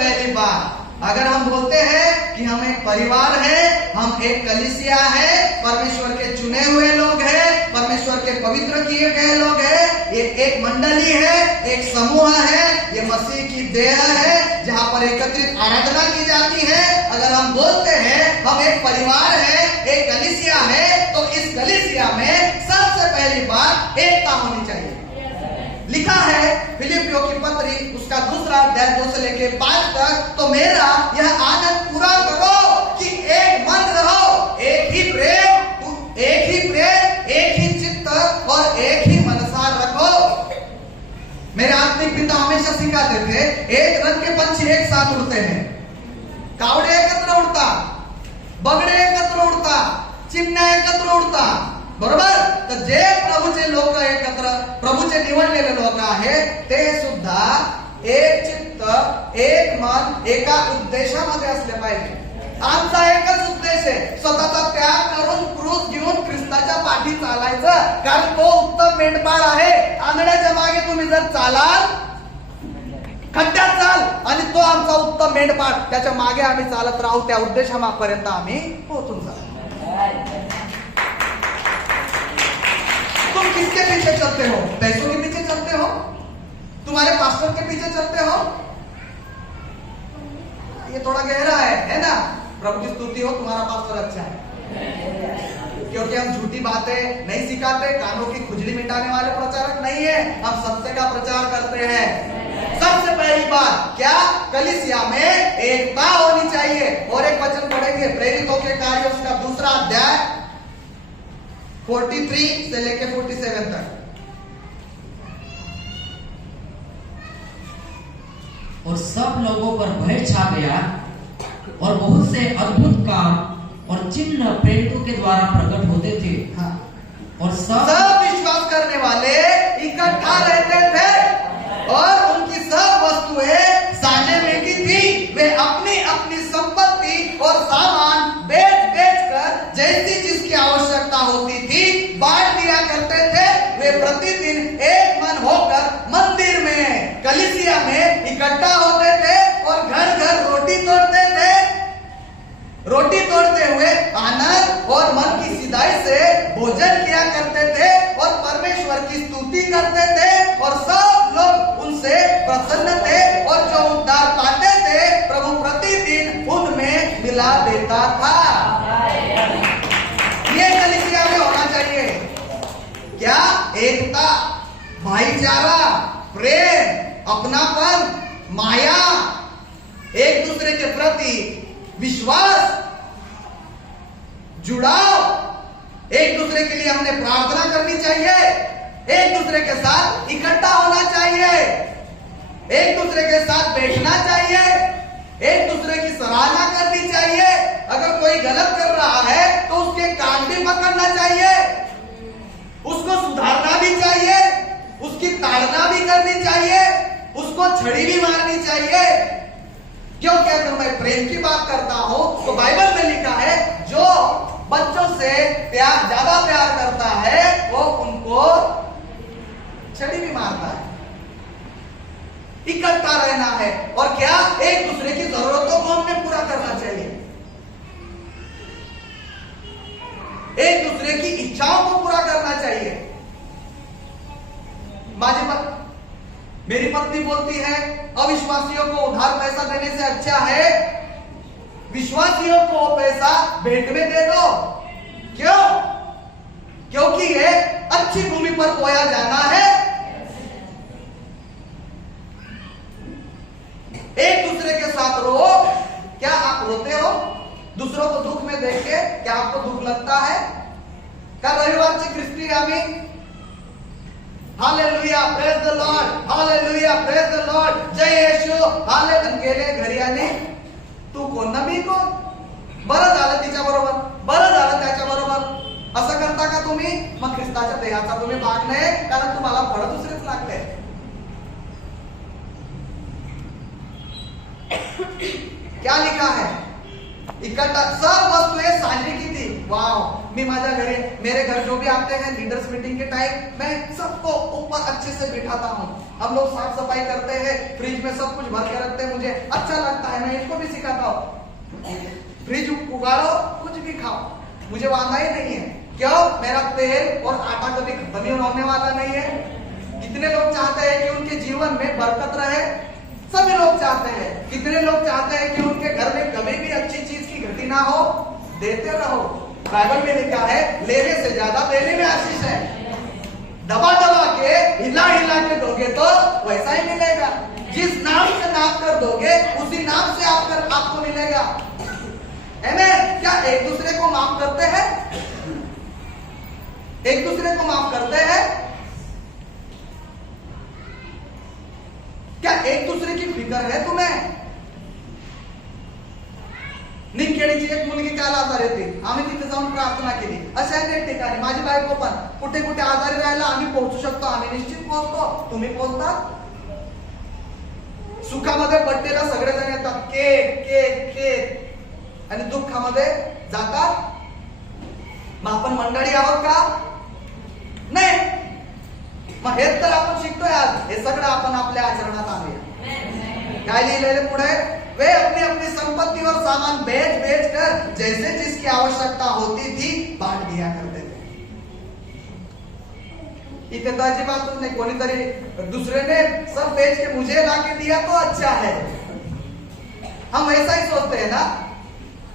पहली बात, अगर हम बोलते हैं कि हम एक परिवार है, हम एक कलीसिया है, परमेश्वर के चुने हुए लोग हैं, परमेश्वर के पवित्र किए गए लोग हैं, ये एक मंडली है, एक समूह है, ये मसीह की देह है जहां पर एकत्रित आराधना की जाती है। अगर हम बोलते हैं हम एक परिवार है, एक कलीसिया है, तो इस कलीसिया में सबसे पहली बात एकता होनी चाहिए। लिखा है फिलिपियों की पत्री उसका 2 अध्याय 2 से लेके 5 तक, तो मेरा यह आनंद पूरा करो कि एक मन रहो, एक ही प्रेम, एक ही चित्त और एक ही मनसा रखो। मेरे आत्मिक पिता हमेशा सिखाते थे, एक रंग के पंछी एक साथ उड़ते हैं, कावड़े एकत्र उड़ता, बगड़े एकत्र उड़ता, चिमण्या एकत्र उड़ता, बरोबर। तर जे प्रभूचे लोक एकत्र, प्रभूचे निवडलेले लोक आहेत ते सुद्धा एक चित्त, एक मन, एका उद्देशामध्ये असले पाहिजे। आमचा एकच उद्देश आहे, स्वतःचा त्याग करून क्रूस घेऊन ख्रिस्ताच्या पाठी चालायचं, कारण तो उत्तम मेंढपाळ आहे। आंधळ्याच्या मागे तुम्ही जर चालाल, खड्ड्यात चाल, आणि तो आमचा उत्तम मेंढपाळ, त्याच्या मागे आम्ही चालत राहू, त्या उद्देशापर्यंत आम्ही पोहोचून जाऊ। तुम किसके पीछे चलते हो? पैसों के पीछे चलते हो? तुम्हारे पास्टर के पीछे चलते हो? ये थोड़ा गहरा है ना? प्रभु की स्तुति हो, तुम्हारा पास्टर अच्छा है, क्योंकि हम झूठी बातें नहीं सिखाते, कानों की खुजली मिटाने वाले प्रचारक नहीं है, हम सत्य का प्रचार करते हैं। सबसे पहली बात क्या? कलीसिया में एकता होनी चाहिए। और एक वचन पढ़ेंगे, प्रेरितों के कार्य उसका 2 अध्याय 43 से लेके 47 तक। और सब लोगों पर भय छा गया और बहुत से अद्भुत काम और चिन्ह प्रेरितों के द्वारा प्रकट होते थे। हाँ। और सब विश्वास करने वाले इकट्ठा रहते थे और उनकी सब वस्तुएं साझे में की थी। वे अपनी अपनी संपत्ति और सामान बेच कर जैसी जिसकी आवश्यकता होती थी बांट दिया करते थे। वे प्रतिदिन एक मन होकर मंदिर में, कलीसिया में इकट्ठा होते थे और घर घर रोटी तोड़ते थे। रोटी तोड़ते हुए आनंद और मन की सीधाई से भोजन किया करते थे और परमेश्वर की स्तुति करते थे और सब लोग उनसे प्रसन्न थे और जो उद्धार पाते थे प्रभु प्रतिदिन उनमें मिला देता था। ये कलीसिया में होना चाहिए। क्या? एकता, भाईचारा, प्रेम, अपनापन, माया, एक दूसरे के प्रति विश्वास, जुड़ाव, एक दूसरे के लिए हमने प्रार्थना करनी चाहिए, एक दूसरे के साथ इकट्ठा होना चाहिए, एक दूसरे के साथ बैठना चाहिए, एक दूसरे की सराहना करनी चाहिए। अगर कोई गलत कर रहा है तो उसके कान भी पकड़ना चाहिए, उसको सुधारना भी चाहिए, उसकी ताड़ना भी करनी चाहिए, उसको छड़ी भी मारनी चाहिए। क्यों? क्या अगर मैं प्रेम की बात करता हूं तो बाइबल में लिखा है जो बच्चों से ज्यादा प्यार करता है वो उनको छड़ी भी मारता है। इकट्ठा रहना है और क्या? एक दूसरे की जरूरतों को हमें पूरा करना चाहिए, एक दूसरे की इच्छाओं को पूरा करना चाहिए। मेरी पत्नी बोलती है अविश्वासियों को उधार पैसा देने से अच्छा है विश्वासियों को पैसा भेंट में दे दो। क्यों? क्योंकि ये अच्छी भूमि पर बोया जाना है। एक दूसरे के साथ रो। क्या आप रोते हो? दूसरों को दुख में देख के क्या आपको दुख लगता है? कल रविवारची ख्रिस्ती आम्ही hallelujah praise the Lord, hallelujah praise the Lord, जय येशू, हालेलुया गेले घरी आणि तू कोण ना मी कोण, बरं झालं तिच्या बरोबर, बरं झालं त्याच्या बरोबर, असं करता का तुम्ही? मग ख्रिस्ताच्या देहाचा तुम्ही भाग नाही, कारण तुम्हाला फळ दुसरेच लागते। क्या लिखा है? इकट्ठा सब वस्तुएं साझी की थी। वाह! मैं माझ्या घरी, मेरे घर जो भी आते हैं लीडर्स मीटिंग के टाइम मैं सबको ऊपर अच्छे से बिठाता हूँ। हम लोग साफ सफाई करते हैं, फ्रिज में सब कुछ भर के रखते हैं, मुझे अच्छा लगता है, मैं इसको भी सिखाता हूँ, फ्रिज उगाड़ो, कुछ भी खाओ, मुझे वादा ही नहीं है। क्यों? मेरा तेल और आटा कभी खत्म ही होने वाला नहीं है। कितने लोग चाहते हैं कि उनके जीवन में बरकत रहे? सभी लोग चाहते हैं। कितने लोग चाहते हैं कि उनके घर में कभी भी अच्छी चीज की घटी ना हो? देते रहो। बाइबल में लिखा है, लेने से ज्यादा देने में आशीष है। दबा दबा के, हिला हिला के दोगे तो वैसा ही मिलेगा। जिस नाम से नाप कर दोगे, उसी नाम से आपको मिलेगा। आमीन। क्या एक दूसरे को माफ करते हैं? एक दूसरे को माफ करते हैं? क्या एक दूसरे की फिक्र है तुम्हें? निखेडीची एक मुलगी काल आजारी होती, आम्ही तिथे जाऊन प्रार्थना केली। अशा अनेक ठिकाणी माझी बायको पण कुठे कुठे आजारी राहायला आम्ही पोहोचू शकतो, आम्ही निश्चित पोहोचतो। तुम्ही पोहोचता? सुखामध्ये बड्डेला सगळेजण येतात, केक केक केक, आणि दुःखामध्ये जातात। मग आपण मंडळी आहोत का? नाही। मग हेच तर आपण शिकतोय आज, हे सगळं आपण आपल्या आचरणात आणूया। काय लिहिलेले पुढे? वे अपनी अपनी संपत्ति और सामान बेच बेच कर जैसे जिसकी आवश्यकता होती थी बांट दिया करते थे। इथे तो अजिबातच नाही, कोणीतरी दूसरे ने सब बेच के मुझे लाके दिया तो अच्छा है। हम ऐसा ही सोचते हैं ना,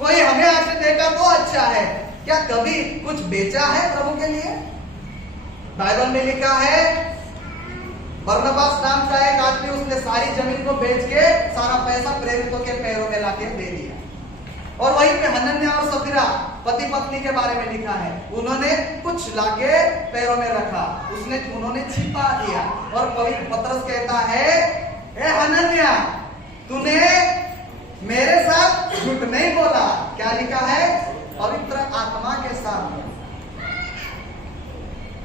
कोई हमें आके देगा तो अच्छा है। क्या कभी कुछ बेचा है प्रभु के लिए? बाइबल में लिखा है, बरनबास नाम का एक आदमी, उसने सारी जमीन को बेच के सारा पैसा प्रेरितों के पैरों में लाके दे दिया। और वहीं पे हनन्याह और सफीरा पति पत्नी के बारे में लिखा है, उन्होंने कुछ लाके पैरों में रखा, उन्होंने छिपा दिया। और पवित्र पत्रस कहता है, ए हनन्याह, तूने मेरे साथ झूठ नहीं बोला। क्या लिखा है? पवित्र आत्मा के साथ।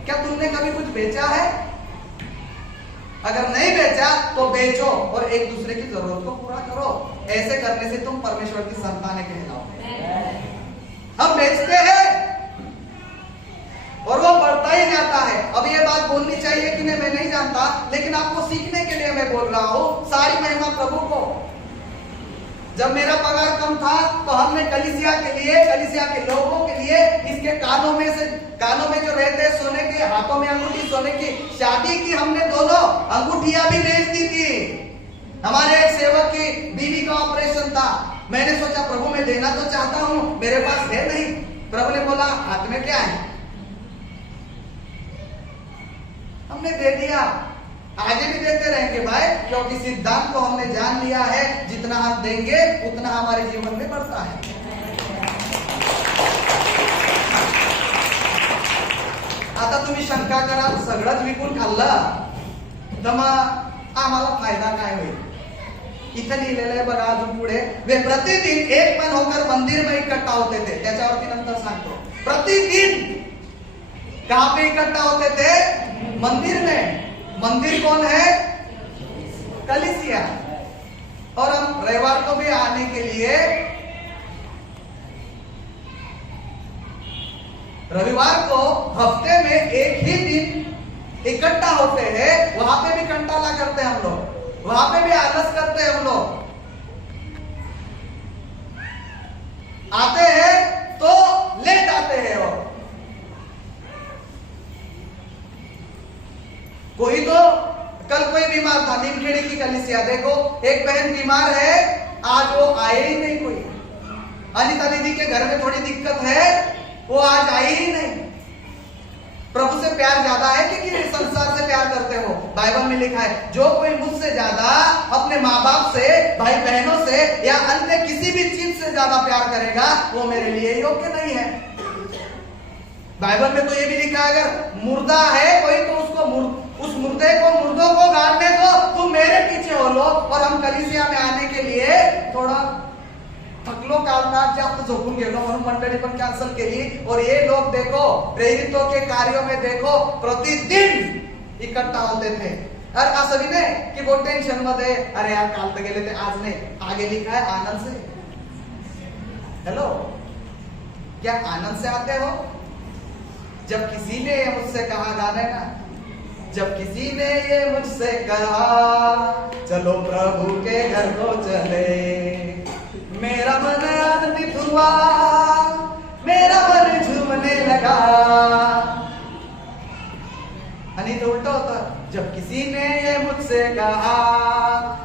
क्या तुमने कभी कुछ बेचा है? अगर नहीं बेचा तो बेचो और एक दूसरे की जरूरत को पूरा करो। ऐसे करने से तुम परमेश्वर की संतानें कहलाओ। हम बेचते हैं और वो बढ़ता ही जाता है। अब ये बात बोलनी चाहिए कि नहीं मैं नहीं जानता, लेकिन आपको सीखने के लिए मैं बोल रहा हूं। सारी महिमा प्रभु को। जब मेरा पगार कम था तो हमने कलीसिया के लिए, कलीसिया के लोगों के लिए, इसके कानों में जो रहते हैं सोने के, हाथों में अंगूठी सोने की, शादी की हमने दोनों अंगूठियां भी बेच दी थी। हमारे एक सेवक की बीवी का ऑपरेशन था। मैंने सोचा प्रभु मैं देना तो चाहता हूं, मेरे पास है नहीं। प्रभु ने बोला हाथ में क्या है? हमने दे दिया। आगे भी देते रहेंगे भाई, क्योंकि सिद्धांत को हमने जान लिया है, जितना हम देंगे उतना हमारे जीवन में बढ़ता है। आता तुम्ही शंका कराल, सगळंच विकून खाल्लं तर मग आम्हाला फायदा काय होईल? इथं लिहिलेलं आहे बघा अजून पुढे, वे प्रतिदिन एक मन होकर मंदिर में इकट्ठा होते थे। त्याच्यावरती नंतर सांगतो। प्रतिदिन कहां पे इकट्ठा होते थे? मंदिर में। मंदिर कौन है? कलीसिया। और हम रविवार को भी आने के लिए, रविवार को हफ्ते में एक ही दिन इकट्ठा होते हैं। वहां पे भी कंटाला करते हैं हम लोग, वहां पे भी आलस करते हैं हम लोग। आते हैं तो लेट आते हैं। और कोई तो कल कोई बीमार था, नीमखेड़ी की कलीसिया देखो, एक बहन बीमार है, आज वो आए ही नहीं। कोई अनिता दीदी के घर में थोड़ी दिक्कत है, वो आज आई ही नहीं। प्रभु से प्यार ज्यादा है कि संसार से प्यार करते हो? बाइबल में लिखा है, जो कोई मुझसे ज्यादा अपने माँ बाप से, भाई बहनों से या अन्य किसी भी चीज से ज्यादा प्यार करेगा, वो मेरे लिए योग्य नहीं है। बाइबल में तो ये भी लिखा है, अगर मुर्दा है कोई तो उसको उस मुर्दों को गाड़ने दो, तुम मेरे पीछे हो लो। और हम कलीसिया में आने के लिए थोड़ा थकलो, कालनाथ जास्त झोपून गेलो म्हणून मंडळी पण कॅन्सल केली। और ये लोग देखो, प्रेरितों के कार्यों में देखो, प्रतिदिन इकट्ठा होते थे। और असं भी नहीं कि वो टेंशन मध्ये, अरे यार काल तो गेले थे आज नहीं। आगे लिखा है आनंद से। हेलो, क्या आनंद से आते हो? जब किसी ने मुझसे कहा, गाने ना जब किसी ने ये मुझसे कहा चलो प्रभु के घर को चले, मेरा मन आनंदित हुआ, मेरा मन झूमने लगा। नहीं तो उल्टा होता, जब किसी ने ये मुझसे कहा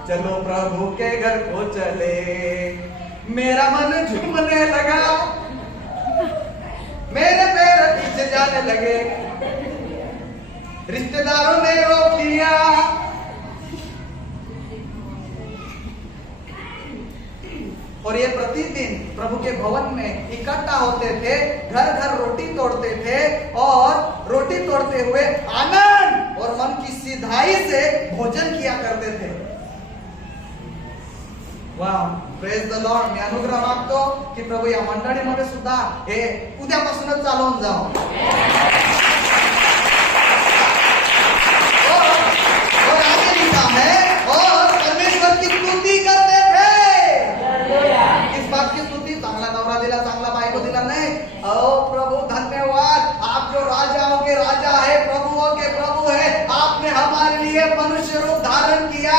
चलो प्रभु के घर को चले, मेरा मन झूमने लगा, मेरे पैर पीछे जाने लगे। रिश्तेदारों ने रोक दिया, और ये प्रतिदिन प्रभु के भवन में इकट्ठा होते थे, घर घर रोटी तोड़ते थे, और रोटी तोड़ते हुए आनंद और मन की सिधाई से भोजन किया करते थे। वाह, प्रेज द लॉर्ड। मी अनुग्रह मागतो की प्रभू या मंडळीमध्ये सुद्धा हे उद्यापासूनच चालवून जाओ। और आगे लिखा है, और परमेश्वर की स्तुति करते थे। किस बात की स्तुति? चांगला नवरा दिला, चांगला बायको दिला नहीं। ओ प्रभु धन्यवाद, आप जो राजाओं के राजा है, प्रभुओं के प्रभु है, आपने हमारे लिए मनुष्य रूप धारण किया,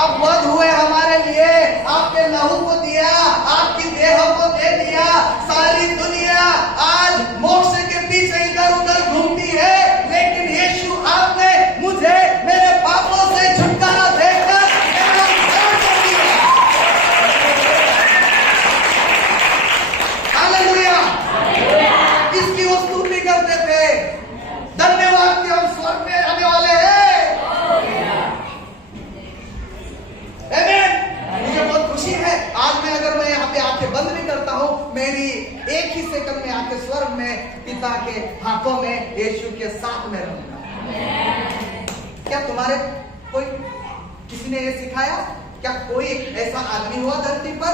आप वध हुए हमारे लिए, आपके लहू को दिया, आपकी देह को दे दिया। सारी दुनिया आज मोक्ष के पीछे इधर उधर घूमती है, लेकिन यीशु आपने मुझे मेरे पापों से छुटकारा देकर मेरा उद्धार कर दिया। हालेलुया। इसकी वो स्तुति करते थे। धन्यवाद कि हम स्वर्ग में आने वाले हैं। आमीन। मुझे बहुत खुशी है, आज मैं अगर मैं यहाँ पे आंखें बंद भी करता हूँ, मेरी एक ही सेकंड में आके स्वर्ग में पिता के हाथों में यीशु के साथ में रहूंगा। क्या तुम्हारे कोई किसी ने ये सिखाया? क्या कोई ऐसा आदमी हुआ धरती पर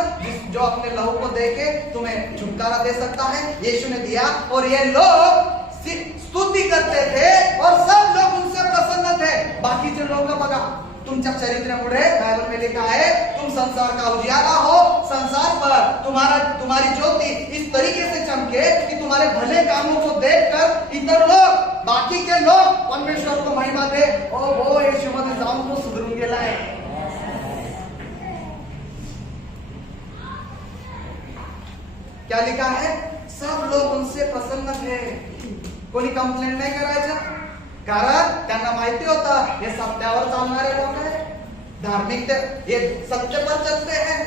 जो अपने लहू को देके तुम्हें छुटकारा दे सकता है? यीशु ने दिया, और ये लोग स्तुति करते थे, और सब लोग उनसे प्रसन्न थे। बाकी जो लोग बघा, तुमच्या चरित्रामुळे बाइबल में लिखा है, तुम संसार का उजियारा हो, संसार पर तुम्हारी ज्योति इस तरीके से चमके कि तुम्हारे भले कामों को देखकर इतर लोग, बाकी के लोग परमेश्वर को महिमा दे। ओ वो यीशु मध्ये जाऊन तो सुधरून गेलाय। क्या लिखा है? सब लोग उनसे प्रसन्न थे, कोणी कंप्लेंट नाही करायचं, कारण त्यांना माहिती होतं हे सत्यावर चालणारे लोक हैं, धार्मिकता, ये सत्य पर चलते हैं,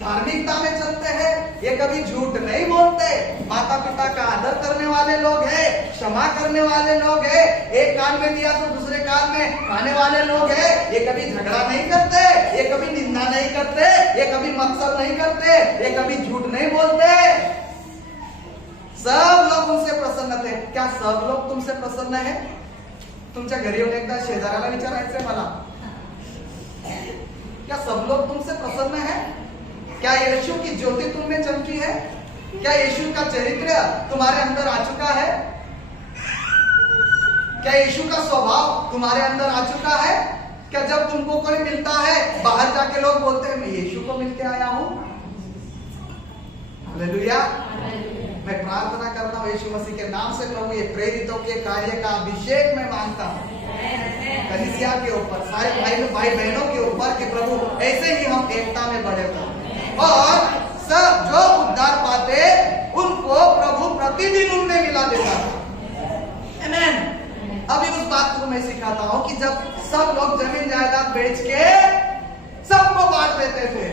धार्मिकता में चलते हैं, ये कभी झूठ नहीं बोलते, माता पिता का आदर करने वाले लोग हैं, क्षमा करने वाले लोग हैं, एक कान में दिया तो दूसरे कान में खाने वाले लोग हैं, ये कभी झगड़ा नहीं करते, ये कभी निंदा नहीं करते, ये कभी मत्सर नहीं करते, ये कभी झूठ नहीं बोलते। सब लोग उनसे प्रसन्न थे। क्या सब लोग तुमसे प्रसन्न है? तुमच्या घरी येऊन एकदा शेजाऱ्याला विचारायचंय मला, क्या सब लोग तुमसे प्रसन्न है? क्या यीशु की ज्योति तुम में चमकी है? क्या यीशु का चरित्र तुम्हारे अंदर आ चुका है? क्या यीशु का स्वभाव तुम्हारे अंदर आ चुका है? क्या जब तुमको कोई मिलता है, बाहर जाके लोग बोलते हैं मैं यीशु को मिलके आया हूं? हालेलुया। मैं प्रार्थना करता हूँ यीशु मसीह के नाम से, प्रभु ये प्रेरितों के कार्य का अभिषेक मैं मांगता हूँ कलीसिया के ऊपर, सारे भाई बहनों के ऊपर, कि प्रभु ऐसे ही हम एकता में बढ़े, और सब जो उद्धार पाते उनको प्रभु प्रतिदिन उनमें मिला देता था। आमीन। अभी उस बात को मैं सिखाता हूँ कि जब सब लोग जमीन जायदाद बेच के सबको बांट देते थे,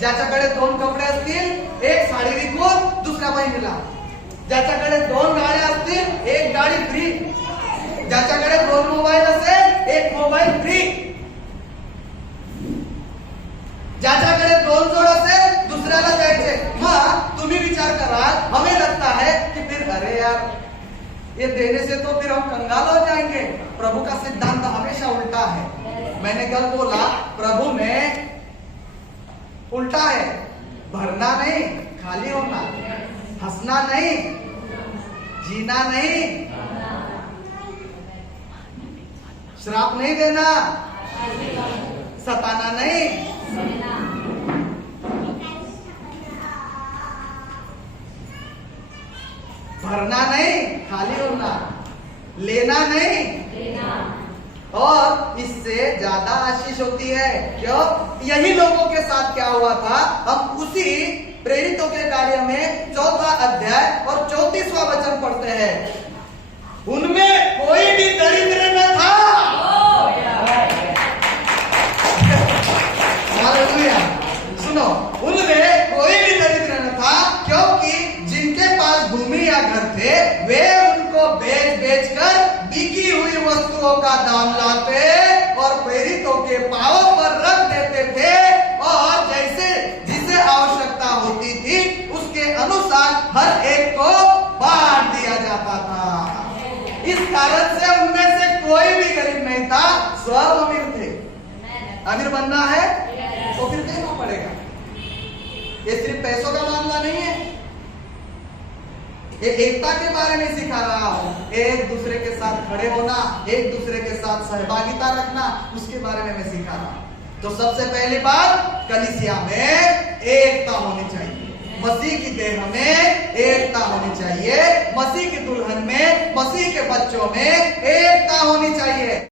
ज्याच्याकडे 2 कपडे असतील, एक साडी विकून दुसऱ्या बहिणीला, ज्याच्याकडे 2 गाड्या असतील, एक गाडी फ्री, ज्याच्याकडे 2 मोबाईल असेल, एक मोबाईल फ्री, ज्याच्याकडे 2 जोड असेल दुसऱ्याला द्यायचे। मग तुम्ही विचार करा, हमें लगता है कि फिर अरे यार ये देने से तो फिर हम कंगाल हो जाएंगे। प्रभु का सिद्धांत हमेशा उल्टा है। मैंने कल बोला, प्रभु में उल्टा है, भरना नहीं, खाली होना, हंसना नहीं, जीना नहीं, श्राप नहीं देना, सताना नहीं, भरना नहीं, खाली होना, लेना नहीं, ज्यादा आशीष होती है। क्यों? यही लोगों के साथ क्या हुआ था, हम उसी प्रेरितों के कार्य में 4वां अध्याय और 34वां वचन पढ़ते हैं। उनमें कोई भी दरिद्र न था। हालेलुया। सुनो, उनमें कोई भी दरिद्र न था, क्योंकि जिनके पास भूमि या घर थे वे उनको बेच बेच कर बिकी हुई वस्तुओं का दाम लाते और प्रेरितों के पांवों पर रख देते थे, और जैसे जिसे आवश्यकता होती थी उसके अनुसार हर एक को बांट दिया जाता था। इस कारण से उनमें से कोई भी गरीब नहीं था, सब अमीर थे। अमीर बनना है तो फिर देना पड़ेगा। ये सिर्फ पैसों का मामला नहीं है, ये एकता के बारे में सिखा रहा हूं। एक दूसरे के साथ खड़े होना, एक दूसरे के साथ सहभागिता रखना, उसके बारे में मैं सिखा रहा हूं। तो सबसे पहली बात, कलीसिया में एकता होनी चाहिए। मसीह की देह में एकता होनी चाहिए। मसीह की दुल्हन में, मसीह के बच्चों में एकता होनी चाहिए।